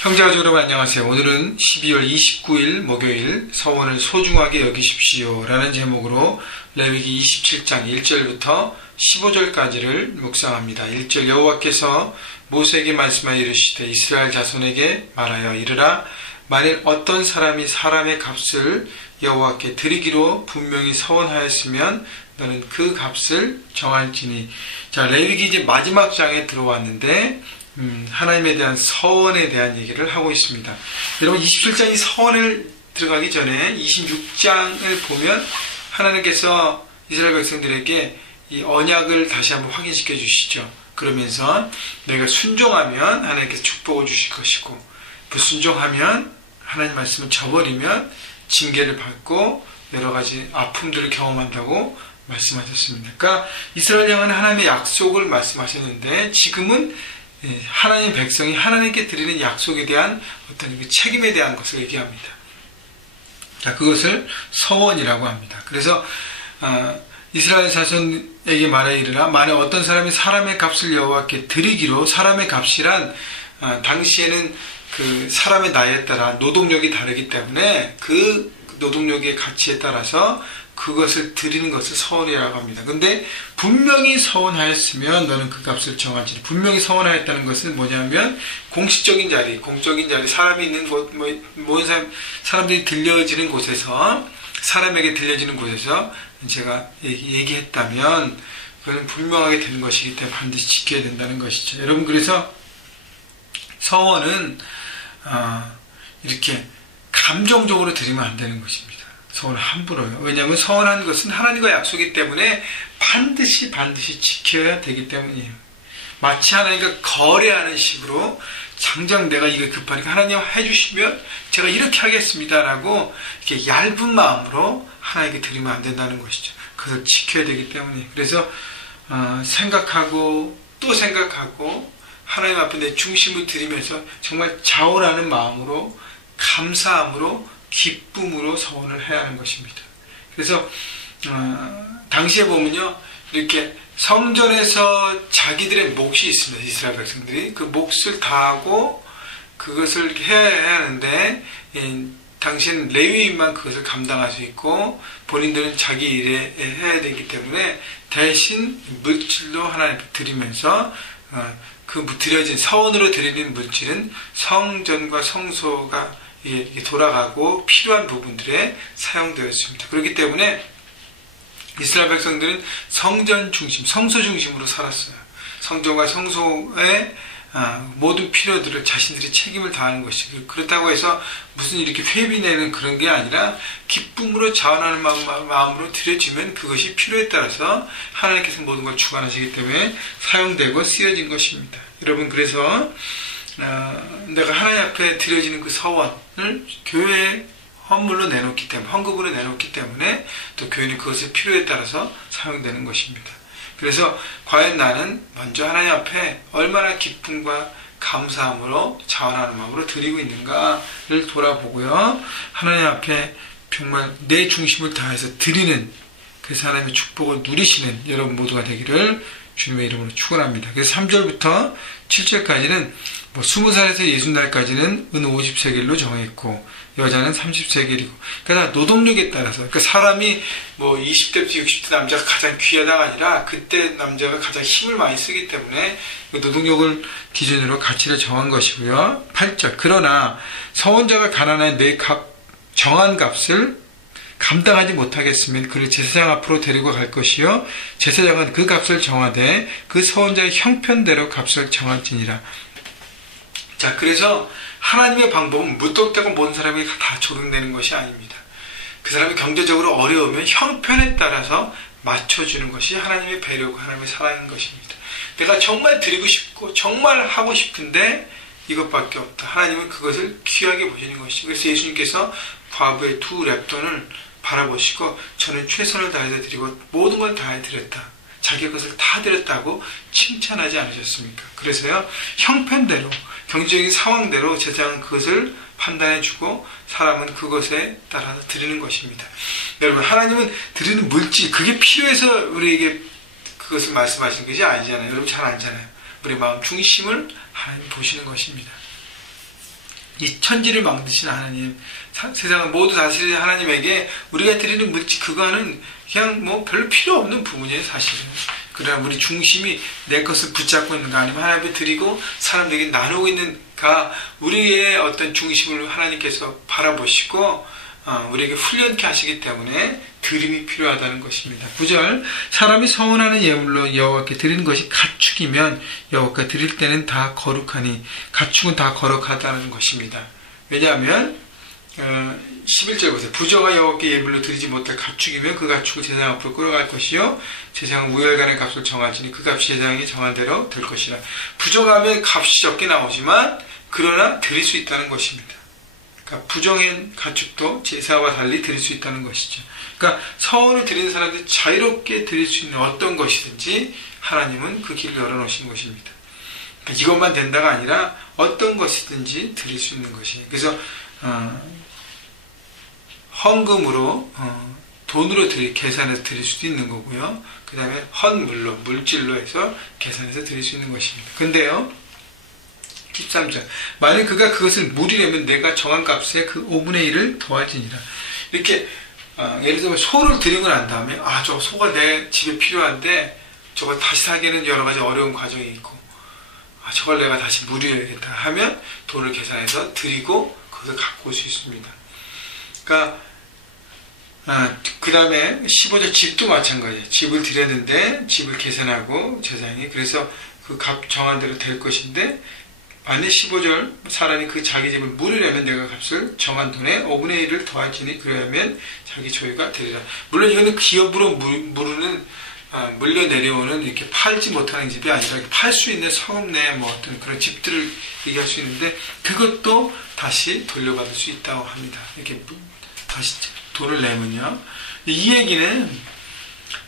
형제가족 여러분 안녕하세요. 오늘은 12월 29일 목요일 서원을 소중하게 여기십시오 라는 제목으로 레위기 27장 1절부터 15절까지를 묵상합니다. 1절 여호와께서 모세에게 말씀하여 이르시되 이스라엘 자손에게 말하여 이르라 만일 어떤 사람이 사람의 값을 여호와께 드리기로 분명히 서원하였으면 너는 그 값을 정할지니. 자, 레위기 이제 마지막 장에 들어왔는데 하나님에 대한 서원에 대한 얘기를 하고 있습니다. 여러분 27장이 서원을 들어가기 전에 26장을 보면 하나님께서 이스라엘 백성들에게 이 언약을 다시 한번 확인시켜 주시죠. 그러면서 내가 순종하면 하나님께서 축복을 주실 것이고 불순종하면 하나님 말씀을 저버리면 징계를 받고 여러 가지 아픔들을 경험한다고 말씀하셨습니다. 그러니까 이스라엘 향한 하나님의 약속을 말씀하셨는데 지금은 하나님 백성이 하나님께 드리는 약속에 대한 어떤 그 책임에 대한 것을 얘기합니다. 자, 그것을 서원이라고 합니다. 그래서 이스라엘 자손에게 말하여 이르라 만약 어떤 사람이 사람의 값을 여호와께 드리기로. 사람의 값이란 당시에는 그 사람의 나이에 따라 노동력이 다르기 때문에 그 노동력의 가치에 따라서 그것을 드리는 것을 서원이라고 합니다. 근데 분명히 서원하였으면 너는 그 값을 정하지. 분명히 서원하였다는 것은 뭐냐면 공식적인 자리, 공적인 자리, 사람이 있는 곳, 모든 사람들이 들려지는 곳에서, 사람에게 들려지는 곳에서 제가 얘기했다면 그건 분명하게 되는 것이기 때문에 반드시 지켜야 된다는 것이죠. 여러분, 그래서 서원은 이렇게 감정적으로 드리면 안 되는 것입니다. 서원을 함부로요. 왜냐하면 서원한 것은 하나님과 약속이기 때문에 반드시 지켜야 되기 때문이에요. 마치 하나님과 거래하는 식으로 당장 내가 이거 급하니까 하나님 해주시면 제가 이렇게 하겠습니다라고 이렇게 얇은 마음으로 하나님께 드리면 안 된다는 것이죠. 그것을 지켜야 되기 때문에. 그래서 생각하고 또 생각하고 하나님 앞에 내 중심을 드리면서 정말 자원하는 마음으로 감사함으로 기쁨으로 서원을 해야 하는 것입니다. 그래서 당시에 보면요, 이렇게 성전에서 자기들의 몫이 있습니다. 이스라엘 백성들이 그 몫을 다하고 그것을 해야 하는데 당시에는 레위인만 그것을 감당할 수 있고 본인들은 자기 일에 해야 되기 때문에 대신 물질로 하나님께 드리면서 그 드려진 서원으로 드리는 물질은 성전과 성소가 돌아가고 필요한 부분들에 사용되었습니다. 그렇기 때문에 이스라엘 백성들은 성전 중심, 성소 중심으로 살았어요. 성전과 성소의 모든 필요들을 자신들이 책임을 다하는 것이고, 그렇다고 해서 무슨 이렇게 회비 내는 그런 게 아니라 기쁨으로 자원하는 마음으로 드려지면 그것이 필요에 따라서 하나님께서 모든 걸 주관하시기 때문에 사용되고 쓰여진 것입니다. 여러분, 그래서 내가 하나님 앞에 드려지는 그 서원을 교회에 헌물로 내놓기 때문에, 헌금으로 내놓기 때문에 또 교회는 그것의 필요에 따라서 사용되는 것입니다. 그래서 과연 나는 먼저 하나님 앞에 얼마나 기쁨과 감사함으로 자원하는 마음으로 드리고 있는가를 돌아보고요. 하나님 앞에 정말 내 중심을 다해서 드리는, 그래서 하나님의 축복을 누리시는 여러분 모두가 되기를 주님의 이름으로 축원합니다. 그래서 3절부터 7절까지는 20살에서 60살까지는 은 50세겔로 정했고 여자는 30세겔이고, 그러니까 노동력에 따라서, 그러니까 사람이 20대부터 60대 남자가 가장 귀하다가 아니라 그때 남자가 가장 힘을 많이 쓰기 때문에 노동력을 기준으로 가치를 정한 것이고요. 8절 그러나 서원자가 가난한 내 정한 값을 감당하지 못하겠으면 그를 제사장 앞으로 데리고 갈 것이요 제사장은 그 값을 정하되 그 서원자의 형편대로 값을 정할지니라. 자, 그래서 하나님의 방법은 무턱대고 모든 사람이 다 적용되는 것이 아닙니다. 그 사람이 경제적으로 어려우면 형편에 따라서 맞춰주는 것이 하나님의 배려고 하나님의 사랑인 것입니다. 내가 정말 드리고 싶고 정말 하고 싶은데 이것밖에 없다. 하나님은 그것을 귀하게 보시는 것이죠. 그래서 예수님께서 과부의 2 렙돈을 바라보시고 저는 최선을 다해서 드리고 모든 걸 다해 드렸다. 자기 것을 다 드렸다고 칭찬하지 않으셨습니까? 그래서요, 형편대로, 경제적인 상황대로 제사장은 그것을 판단해주고 사람은 그것에 따라서 드리는 것입니다. 여러분, 하나님은 드리는 물질, 그게 필요해서 우리에게 그것을 말씀하신 것이 아니잖아요. 여러분 잘 알잖아요. 우리 마음 중심을 하나님 보시는 것입니다. 이 천지를 만드신 하나님, 세상을 모두 다스리는 하나님에게 우리가 드리는 물질 그거는 그냥 뭐 별로 필요 없는 부분이에요, 사실은. 그러나 우리 중심이 내 것을 붙잡고 있는가, 아니면 하나님께 드리고 사람들에게 나누고 있는가, 우리의 어떤 중심을 하나님께서 바라보시고 우리에게 훈련케 하시기 때문에 드림이 필요하다는 것입니다. 9절, 사람이 서원하는 예물로 여호와께 드리는 것이 가축이면 여호와께 드릴 때는 다 거룩하니 가축은 다 거룩하다는 것입니다. 왜냐하면 11절 보세요. 부저가 여호와께 예물로 드리지 못할 가축이면 그 가축을 제사장 앞으로 끌어갈 것이요 제사장은 우열간의 값을 정하지니 그 값이 제사장이 정한 대로 될 것이라. 부저가 하면 값이 적게 나오지만 그러나 드릴 수 있다는 것입니다. 그러니까 부정한 가축도 제사와 달리 드릴 수 있다는 것이죠. 그러니까 서원을 드리는 사람들이 자유롭게 드릴 수 있는 어떤 것이든지 하나님은 그 길을 열어놓으신 것입니다. 그러니까 이것만 된다가 아니라 어떤 것이든지 드릴 수 있는 것이에요. 그래서 헌금으로 돈으로 계산해서 드릴 수도 있는 거고요. 그 다음에 헌물로, 물질로 해서 계산해서 드릴 수 있는 것입니다. 근데요, 13절, 만약 그가 그것을 물이라면 내가 정한 값에 그 5분의 1을 더하지니라. 이렇게 예를 들면 소를 드리고 난 다음에 저 소가 내 집에 필요한데 저걸 다시 사기에는 여러 가지 어려운 과정이 있고 저걸 내가 다시 물이어야겠다 하면 돈을 계산해서 드리고 그것을 갖고 올 수 있습니다. 그러니까 그 다음에 15절 집도 마찬가지예요. 집을 드렸는데 집을 계산하고 제사장이 그래서 그 값 정한 대로 될 것인데 만약 15절 사람이 그 자기 집을 물으려면 내가 값을 정한 돈에 5분의 1을 더하지니 그러면 자기 소유가 되리라. 물론 이거는 기업으로 물려 내려오는 이렇게 팔지 못하는 집이 아니라 팔 수 있는 성읍 내 뭐 어떤 그런 집들을 얘기할 수 있는데 그것도 다시 돌려받을 수 있다고 합니다. 이렇게 다시 돈을 내면요. 이 얘기는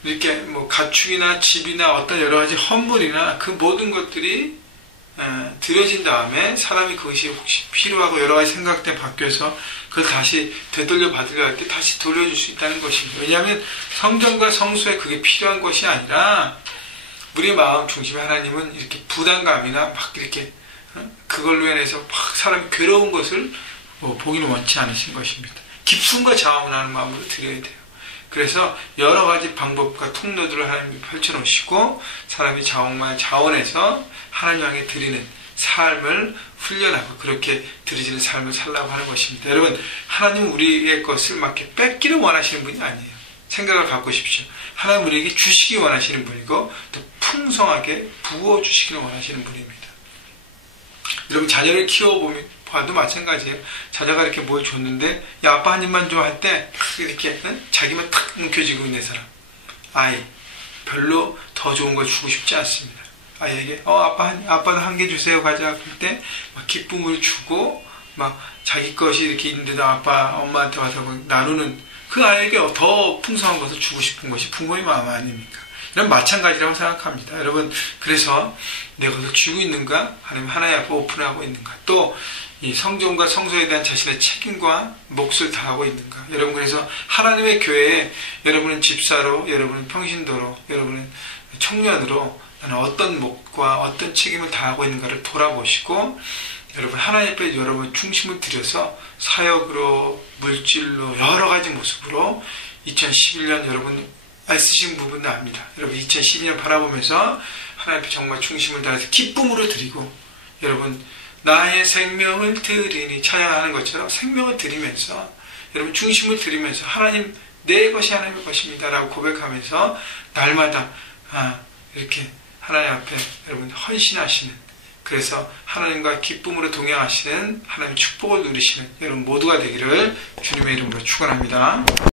이렇게 뭐 가축이나 집이나 어떤 여러 가지 헌물이나 그 모든 것들이 드려진 다음에 사람이 그것이 혹시 필요하고 여러 가지 생각 때문에 바뀌어서 그걸 다시 되돌려 받으려 할 때 다시 돌려줄 수 있다는 것입니다. 왜냐하면 성전과 성소에 그게 필요한 것이 아니라 우리의 마음 중심에 하나님은 이렇게 부담감이나 막 이렇게 그걸로 인해서 막 사람이 괴로운 것을 보기는 원치 않으신 것입니다. 기쁨과 자원하는 마음으로 드려야 돼요. 그래서 여러 가지 방법과 통로들을 하나님이 펼쳐놓으시고 사람이 자원해서 하나님 향해 드리는 삶을 훈련하고 그렇게 드려지는 삶을 살라고 하는 것입니다. 여러분, 하나님은 우리의 것을 막 이렇게 뺏기를 원하시는 분이 아니에요. 생각을 갖고 싶죠. 하나님 우리에게 주시기 원하시는 분이고 또 풍성하게 부어주시기를 원하시는 분입니다. 여러분, 자녀를 키워봐도 마찬가지예요. 자녀가 이렇게 뭘 줬는데 야 아빠 한 입만 좀 할 때 이렇게 자기만 탁 뭉켜지고 있는 사람, 아이 별로 더 좋은 걸 주고 싶지 않습니다. 아이에게 아빠도 한 개 주세요 가자 할 때 막 기쁨을 주고 막 자기 것이 이렇게 있는데도 엄마한테 와서 나누는 그 아이에게 더 풍성한 것을 주고 싶은 것이 부모의 마음 아닙니까? 이런 마찬가지라고 생각합니다. 여러분, 그래서 내 것을 쥐고 있는가? 아니면 하나님 앞에 오픈하고 있는가? 또 이 성전과 성소에 대한 자신의 책임과 몫을 다하고 있는가? 여러분, 그래서 하나님의 교회에 여러분은 집사로, 여러분은 평신도로, 여러분은 청년으로 나는 어떤 몫과 어떤 책임을 다하고 있는가를 돌아보시고 여러분 하나님 앞에 여러분 중심을 들여서 사역으로, 물질로, 여러 가지 모습으로 2011년 여러분 애쓰신 부분도 압니다. 여러분 2012년 바라보면서 하나님 앞에 정말 중심을 다해서 기쁨으로 드리고 여러분 나의 생명을 드리니 찬양하는 것처럼 생명을 드리면서 여러분 중심을 드리면서 하나님 내 것이 하나님의 것입니다 라고 고백하면서 날마다 이렇게 하나님 앞에 여러분 헌신하시는, 그래서 하나님과 기쁨으로 동행하시는 하나님의 축복을 누리시는 여러분 모두가 되기를 주님의 이름으로 축원합니다.